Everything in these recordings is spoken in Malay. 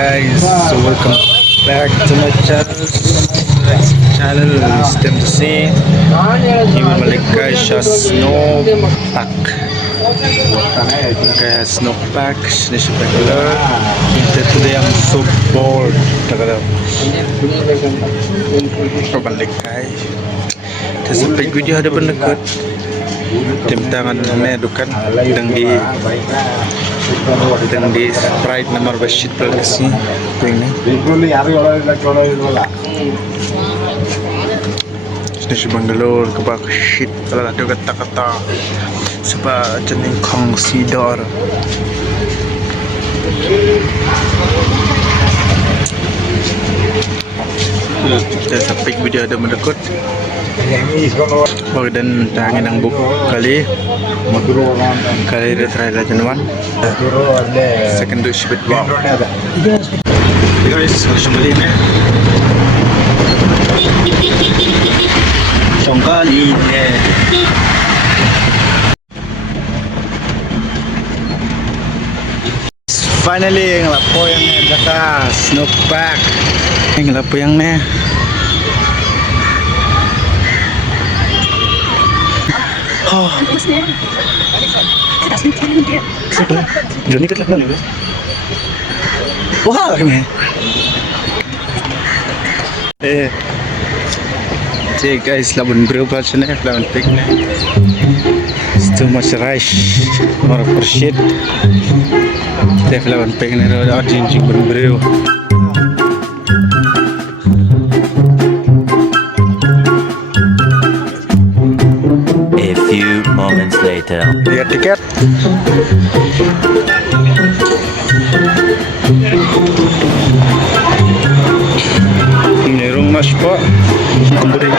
guys, so welcome back to my channel. It's time to see Himalik guys siya snowpack. Kaya snowpack ni siya regular. Today I'm so bored. Pabalik guys. Sa pag video ada pun dekat. Timtangan na dukan dan di Sprite nomor basit pelasi ini sini Bangalore kebak shit kalau ada kata-kata sebab jenis consider sampai video ada mendekat dan tangin ang book kali retry la januan second do shibit wow guys sumali na songkali ne finally ngelapo yang kata snowpack ngelapo yang ne oh wah gimana guys laban berubah sana laban piknik it's too much rush more for shit laban piknik ada jinjing berubah. Few moments later. Lihat tiket. Ini rumah spa. Kembali.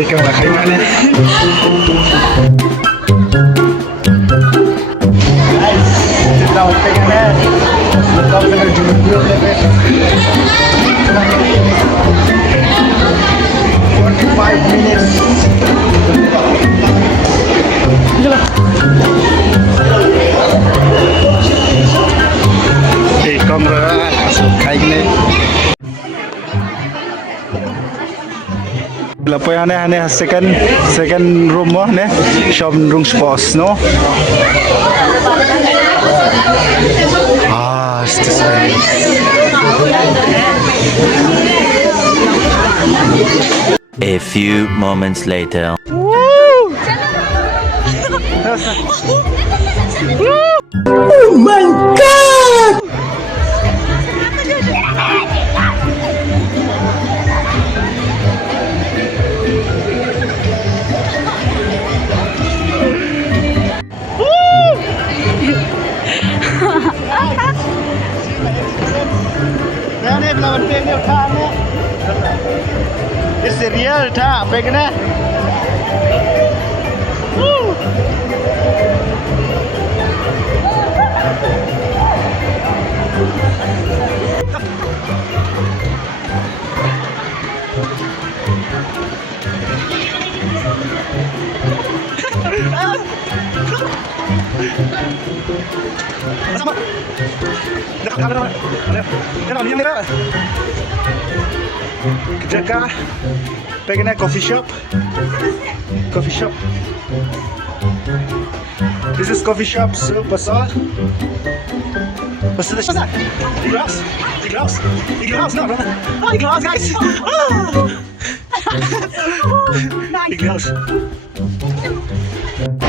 Ikaw na kayo na. Guys, sit down tayo na. Sit down sa nag-jump 45 minutes. Hey, camera. Kaig na. Lapo yang ne second room mo ne shop room spots no it's the same. A few moments later. Oh my god. It's the real tha pegna kita ka pengen coffee shop. This is coffee shop so pasal di glass no di glass guys di glass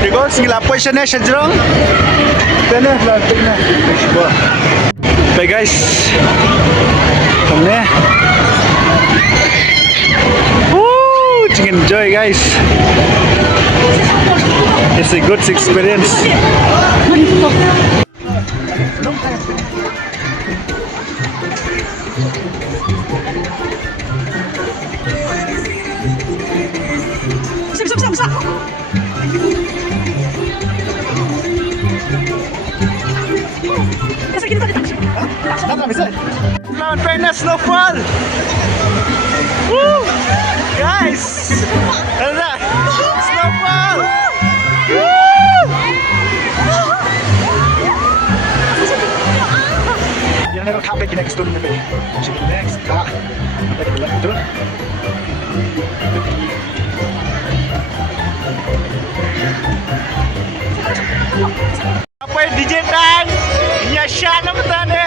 di glass sila po siya na siya jrong tena lang tena Sampai guys. Kami. Enjoy guys. It's a good experience. Bisa. Mount Venus Snowfall. Woo! Guys! Ano na? Snowfall! Woo! Yan na kapit next to namin. Next. Ito. Apa yang DJ Tan? Ya siya naman tane.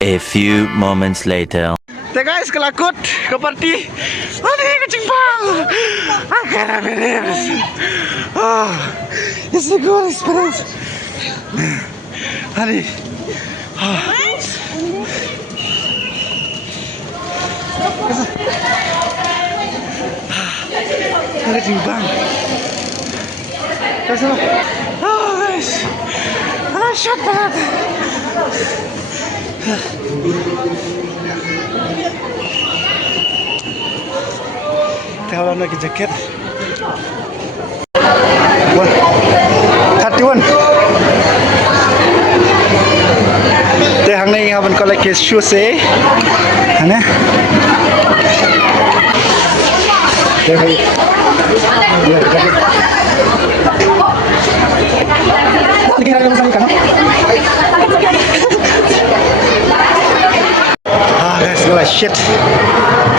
A few moments later. Teh guys, kelakut ke party. Aduh, kucing bang. Agar beres. Oh, it's a good experience. Aduh. Kucing bang. Oh guys, shot banget. Kalau lagi jaket. Wah, 31. Teh hang ni haban collect shoes eh. Ana. Teh hai. Ya, jaket. Lagi ada masalah kan? Guys, gila shit.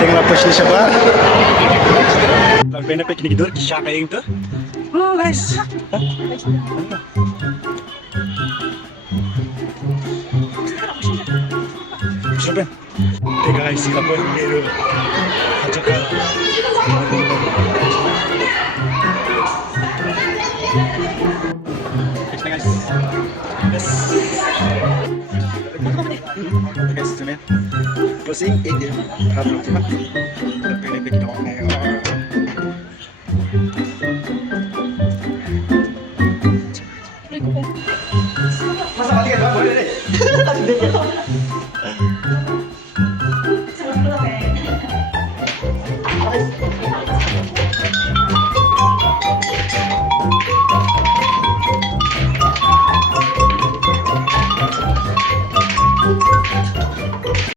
Tinggal posisi siapa? Lampainya pakai tidur, siapa yang itu? Oh guys. Siapa? Oke guys, apa yang itu? Ajak ke. Guys. Yes. Guys, sini. Pusing ini. Kalau cuma lebih bikin orang nih. Masa mati kan boleh deh. Tadi deh.